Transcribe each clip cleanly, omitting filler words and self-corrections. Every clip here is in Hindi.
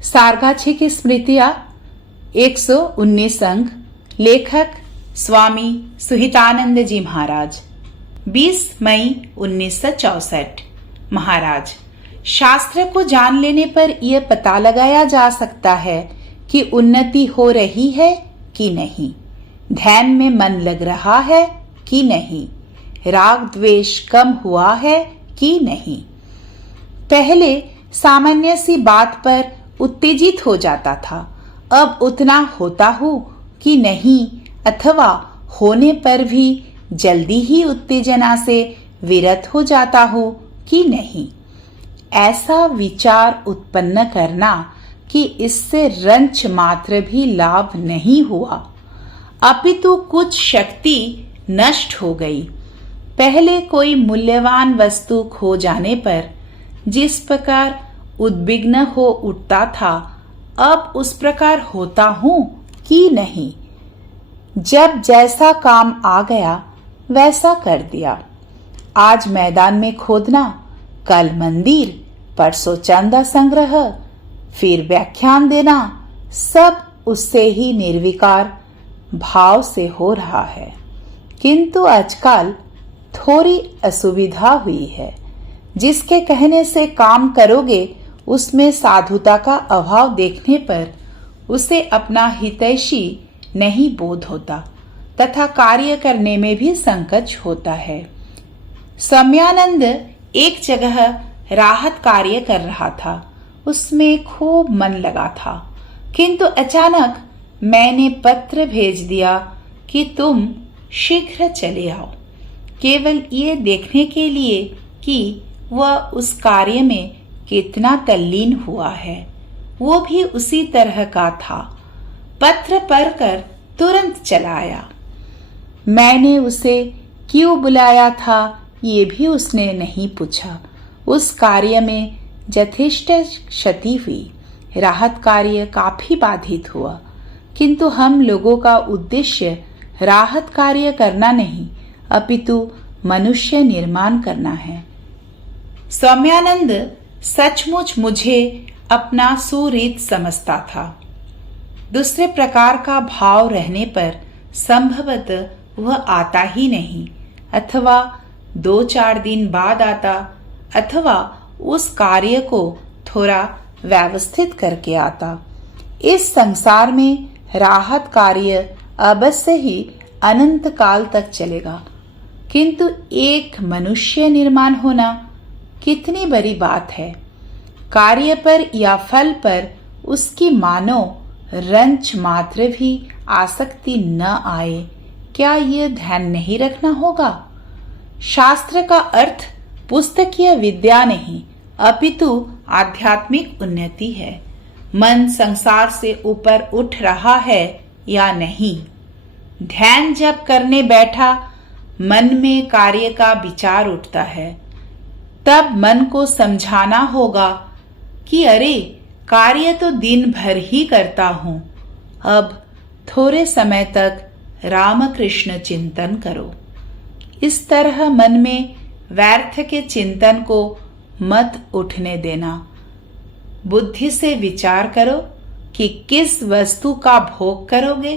सारगाछी की स्मृतियां 119 अंक। लेखक स्वामी सुहितानंद जी महाराज। 20 मई 1964। महाराज, शास्त्र को जान लेने पर यह पता लगाया जा सकता है कि उन्नति हो रही है कि नहीं, ध्यान में मन लग रहा है कि नहीं, राग द्वेष कम हुआ है कि नहीं। पहले सामान्य सी बात पर उत्तेजित हो जाता था, अब उतना होता हूं कि नहीं, अथवा होने पर भी जल्दी ही उत्तेजना से विरत हो जाता हूं कि नहीं। ऐसा विचार उत्पन्न करना कि इससे रंच मात्र भी लाभ नहीं हुआ, अपितु कुछ शक्ति नष्ट हो गई। पहले कोई मूल्यवान वस्तु खो जाने पर जिस प्रकार उद्विग्न हो उठता था, अब उस प्रकार होता हूं कि नहीं। जब जैसा काम आ गया वैसा कर दिया। आज मैदान में खोदना, कल मंदिर, परसों चंदा संग्रह, फिर व्याख्यान देना, सब उससे ही निर्विकार भाव से हो रहा है। किंतु आजकल थोड़ी असुविधा हुई है। जिसके कहने से काम करोगे उसमें साधुता का अभाव देखने पर उसे अपना हितैषी नहीं बोध होता तथा कार्य करने में भी संकोच होता है। सम्यानंद एक जगह राहत कार्य कर रहा था, उसमें खूब मन लगा था, किंतु अचानक मैंने पत्र भेज दिया कि तुम शीघ्र चले आओ, केवल ये देखने के लिए कि वह उस कार्य में कितना तल्लीन हुआ है। वो भी उसी तरह का था। पत्र पढ़कर तुरंत चला आया। मैंने उसे क्यों बुलाया था ये भी उसने नहीं पूछा। उस कार्य में यथेष्ट क्षति हुई, राहत कार्य काफी बाधित हुआ, किंतु हम लोगों का उद्देश्य राहत कार्य करना नहीं, अपितु मनुष्य निर्माण करना है। सौम्यानंद सचमुच मुझे अपना सुरीत समझता था। दूसरे प्रकार का भाव रहने पर संभवतः वह आता ही नहीं, अथवा 2-4 दिन बाद आता, अथवा उस कार्य को थोड़ा व्यवस्थित करके आता। इस संसार में राहत कार्य अवश्य ही अनंत काल तक चलेगा, किंतु एक मनुष्य निर्माण होना कितनी बड़ी बात है। कार्य पर या फल पर उसकी मानो रंच मात्र भी आसक्ति न आए, क्या यह ध्यान नहीं रखना होगा। शास्त्र का अर्थ पुस्तकीय विद्या नहीं, अपितु आध्यात्मिक उन्नति है। मन संसार से ऊपर उठ रहा है या नहीं। ध्यान जब करने बैठा मन में कार्य का विचार उठता है, तब मन को समझाना होगा कि अरे, कार्य तो दिन भर ही करता हूं, अब थोड़े समय तक रामकृष्ण चिंतन करो। इस तरह मन में व्यर्थ के चिंतन को मत उठने देना। बुद्धि से विचार करो कि किस वस्तु का भोग करोगे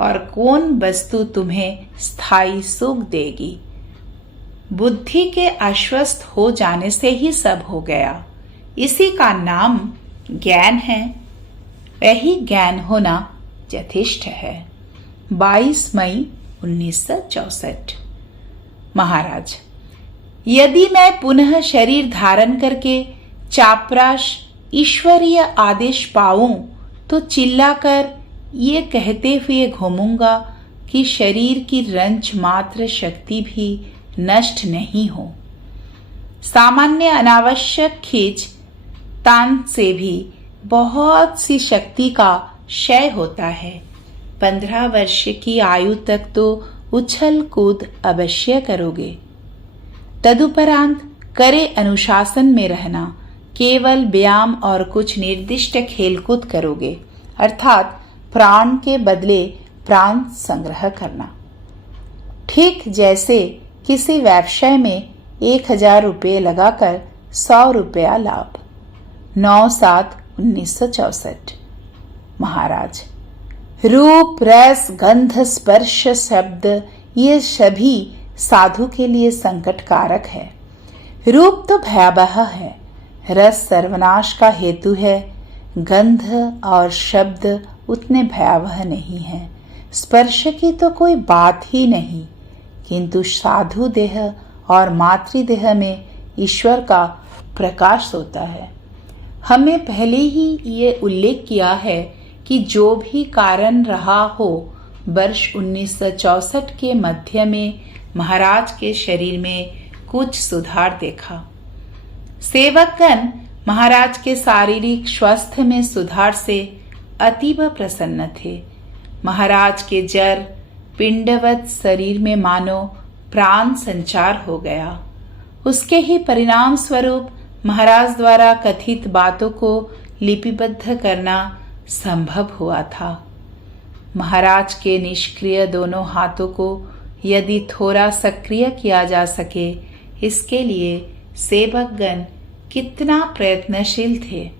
और कौन वस्तु तुम्हें स्थायी सुख देगी। बुद्धि के आश्वस्त हो जाने से ही सब हो गया। इसी का नाम ज्ञान है। वही ज्ञान होना यथेष्ट है। 22 मई 1964। महाराज, यदि मैं पुनः शरीर धारण करके चापराश ईश्वरीय आदेश पाऊं तो चिल्लाकर ये कहते हुए घूमूंगा कि शरीर की रंच मात्र शक्ति भी नष्ट नहीं हो। सामान्य अनावश्यक खींच तान से भी बहुत सी शक्ति का क्षय होता है। 15 वर्ष की आयु तक तो उछल कूद अवश्य करोगे, तदुपरांत करे अनुशासन में रहना, केवल व्यायाम और कुछ निर्दिष्ट खेलकूद करोगे, अर्थात प्राण के बदले प्राण संग्रह करना। ठीक जैसे किसी व्यवसाय में 1000 रुपये लगाकर 100 रुपया लाभ, 9-7 1964। महाराज, रूप, रस, गंध, स्पर्श, शब्द ये सभी साधु के लिए संकटकारक है। रूप तो भयावह है, रस सर्वनाश का हेतु है, गंध और शब्द उतने भयावह नहीं है, स्पर्श की तो कोई बात ही नहीं। किंतु साधु देह और मातृदेह में ईश्वर का प्रकाश होता है। हमें पहले ही ये उल्लेख किया है कि जो भी कारण रहा हो, वर्ष 1964 के मध्य में महाराज के शरीर में कुछ सुधार देखा। सेवकगण महाराज के शारीरिक स्वास्थ्य में सुधार से अतीव प्रसन्न थे। महाराज के जड़ पिंडवत शरीर में मानो प्राण संचार हो गया। उसके ही परिणाम स्वरूप महाराज द्वारा कथित बातों को लिपिबद्ध करना संभव हुआ था। महाराज के निष्क्रिय दोनों हाथों को यदि थोड़ा सक्रिय किया जा सके, इसके लिए सेवकगण कितना प्रयत्नशील थे।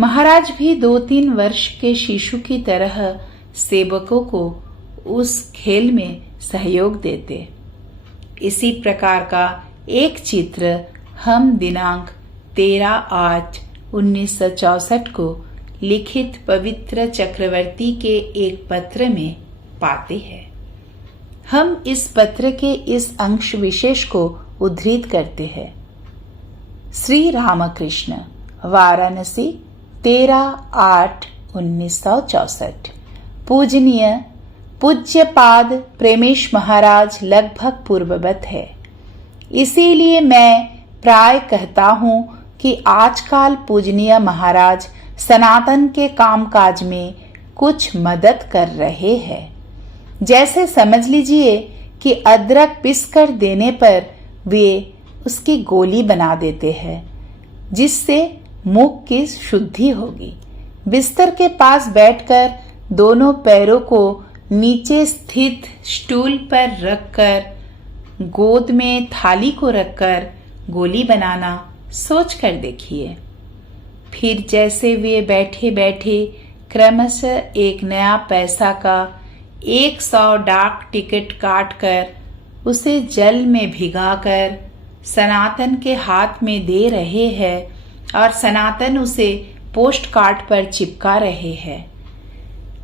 महाराज भी 2-3 वर्ष के शिशु की तरह सेवकों को उस खेल में सहयोग देते। इसी प्रकार का एक चित्र हम दिनांक 13/8/1964 को लिखित पवित्र चक्रवर्ती के एक पत्र में पाते हैं। हम इस पत्र के इस अंश विशेष को उद्धृत करते हैं। श्री रामकृष्ण, वाराणसी, 13/8/1964। पूजनीय पूज्यपाद प्रेमेश महाराज लगभग पूर्ववत है। इसीलिए मैं प्राय कहता हूँ कि आजकल पूजनीय महाराज सनातन के कामकाज में कुछ मदद कर रहे हैं। जैसे समझ लीजिए कि अदरक पीसकर देने पर वे उसकी गोली बना देते हैं, जिससे मुख की शुद्धि होगी। बिस्तर के पास बैठकर दोनों पैरों को नीचे स्थित स्टूल पर रखकर गोद में थाली को रखकर गोली बनाना सोच कर देखिए। फिर जैसे वे बैठे बैठे क्रमशः एक नया पैसा का 100 डाक टिकट काट कर उसे जल में भिगाकर सनातन के हाथ में दे रहे हैं और सनातन उसे पोस्ट कार्ड पर चिपका रहे हैं।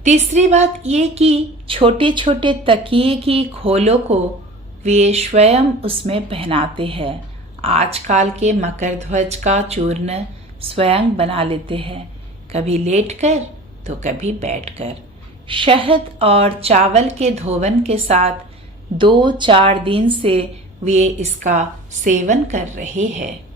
तीसरी बात ये कि छोटे छोटे तकिए की खोलों को वे स्वयं उसमें पहनाते हैं। आजकल के मकर ध्वज का चूर्ण स्वयं बना लेते हैं, कभी लेटकर तो कभी बैठकर। शहद और चावल के धोवन के साथ 2-4 दिन से वे इसका सेवन कर रहे हैं।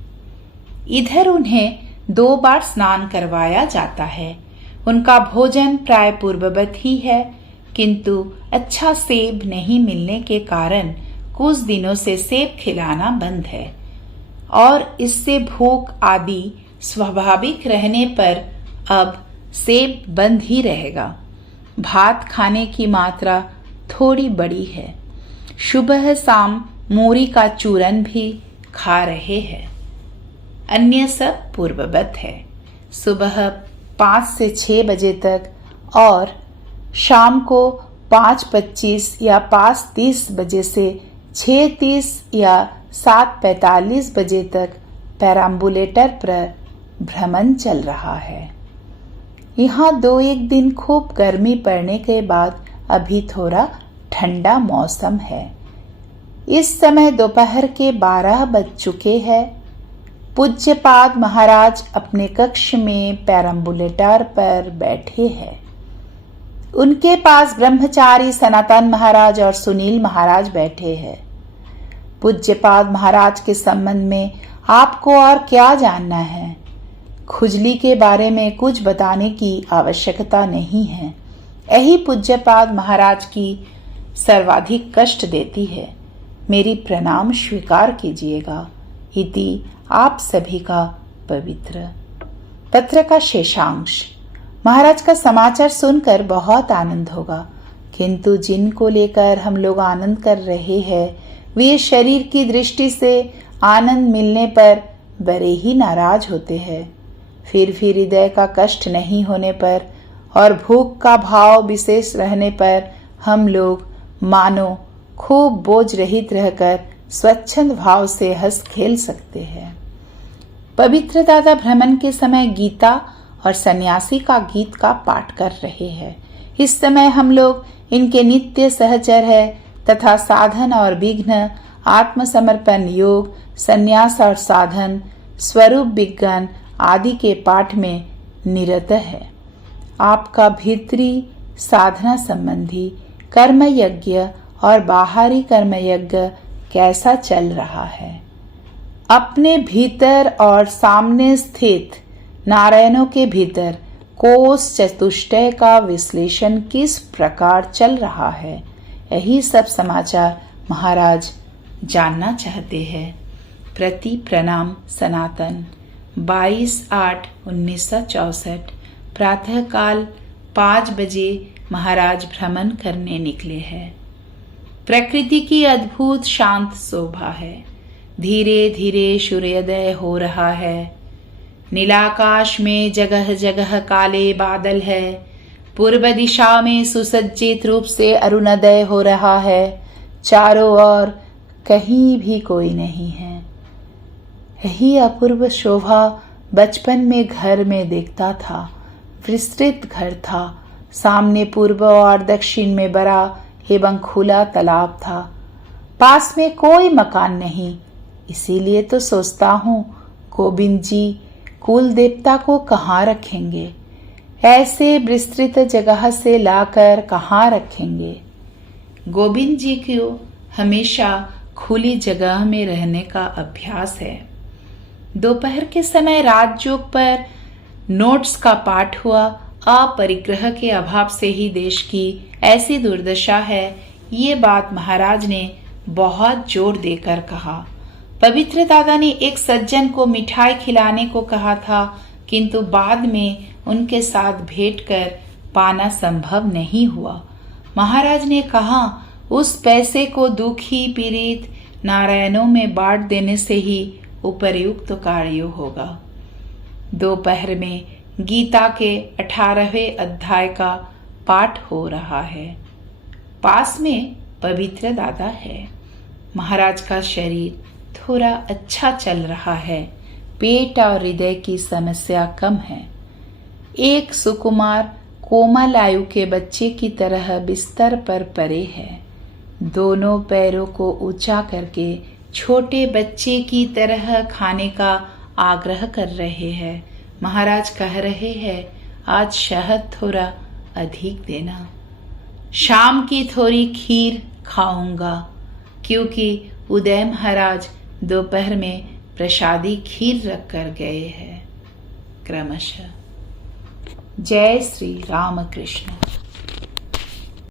इधर उन्हें 2 बार स्नान करवाया जाता है। उनका भोजन प्राय पूर्ववत ही है, किंतु अच्छा सेब नहीं मिलने के कारण कुछ दिनों से सेब खिलाना बंद है और इससे भूख आदि स्वाभाविक रहने पर अब सेब बंद ही रहेगा। भात खाने की मात्रा थोड़ी बड़ी है। सुबह शाम मूरी का चूरन भी खा रहे हैं। अन्य सब पूर्ववत है। सुबह 5 से 6 बजे तक और शाम को 5:25 या 5:30 बजे से 6:30 या 7:45 बजे तक पेराम्बुलेटर पर भ्रमण चल रहा है। यहाँ 2-1 दिन खूब गर्मी पड़ने के बाद अभी थोड़ा ठंडा मौसम है। इस समय दोपहर के 12 बज चुके हैं। पूज्यपाद महाराज अपने कक्ष में पेराम्बुलेटर पर बैठे हैं। उनके पास ब्रह्मचारी सनातन महाराज और सुनील महाराज बैठे हैं। पूज्यपाद महाराज के संबंध में आपको और क्या जानना है? खुजली के बारे में कुछ बताने की आवश्यकता नहीं है। यही पूज्यपाद महाराज की सर्वाधिक कष्ट देती है। मेरी प्रणाम स्वीकार कीजिएगा। इति आप सभी का पवित्र। पत्र का शेषांश। महाराज का समाचार सुनकर बहुत आनंद होगा, किंतु जिनको लेकर हम लोग आनंद कर रहे हैं वे शरीर की दृष्टि से आनंद मिलने पर बड़े ही नाराज होते हैं। फिर भी हृदय का कष्ट नहीं होने पर और भूख का भाव विशेष रहने पर हम लोग मानो खूब बोझ रहित रहकर स्वच्छंद भाव से हंस खेल सकते हैं। पवित्र दादा भ्रमण के समय गीता और सन्यासी का गीत का पाठ कर रहे हैं। इस समय हम लोग इनके नित्य सहचर है तथा साधन और विघ्न, आत्मसमर्पण, योग, संन्यास और साधन, स्वरूप विज्ञान आदि के पाठ में निरत है। आपका भीतरी साधना संबंधी कर्म यज्ञ और बाहरी कर्म यज्ञ कैसा चल रहा है? अपने भीतर और सामने स्थित नारायणों के भीतर कोष चतुष्टय का विश्लेषण किस प्रकार चल रहा है, यही सब समाचार महाराज जानना चाहते हैं। प्रति प्रणाम सनातन। 22/8/1964 प्रातःकाल 5 बजे महाराज भ्रमण करने निकले हैं। प्रकृति की अद्भुत शांत शोभा है। धीरे धीरे सूर्योदय हो रहा है। नीलाकाश में जगह जगह काले बादल है। पूर्व दिशा में सुसज्जित रूप से अरुणोदय हो रहा है। चारों ओर कहीं भी कोई नहीं है। यही अपूर्व शोभा बचपन में घर में देखता था। विस्तृत घर था। सामने पूर्व और दक्षिण में बड़ा एवं खुला तालाब था। पास में कोई मकान नहीं। इसीलिए तो सोचता हूँ गोविंद जी कुल देवता को कहाँ रखेंगे? ऐसे विस्तृत जगह से लाकर कहाँ रखेंगे? गोविंद जी को हमेशा खुली जगह में रहने का अभ्यास है। दोपहर के समय राजयोग पर नोट्स का पाठ हुआ। अपरिग्रह के अभाव से ही देश की ऐसी दुर्दशा है, ये बात महाराज ने बहुत जोर देकर कहा। पवित्र दादा ने एक सज्जन को मिठाई खिलाने को कहा था, किंतु बाद में उनके साथ भेंट कर पाना संभव नहीं हुआ। महाराज ने कहा उस पैसे को दुखी पीड़ित नारायणों में बांट देने से ही उपर्युक्त कार्य होगा। दोपहर में गीता के 18वें अध्याय का पाठ हो रहा है। पास में पवित्र दादा है। महाराज का शरीर थोड़ा अच्छा चल रहा है। पेट और हृदय की समस्या कम है। एक सुकुमार कोमल आयु के बच्चे की तरह बिस्तर पर पड़े है। दोनों पैरों को ऊंचा करके छोटे बच्चे की तरह खाने का आग्रह कर रहे हैं। महाराज कह रहे हैं आज शहद थोड़ा अधिक देना। शाम की थोड़ी खीर खाऊंगा, क्योंकि उदय महाराज दोपहर में प्रसादी खीर रख कर गए हैं। क्रमशः। जय श्री राम कृष्ण।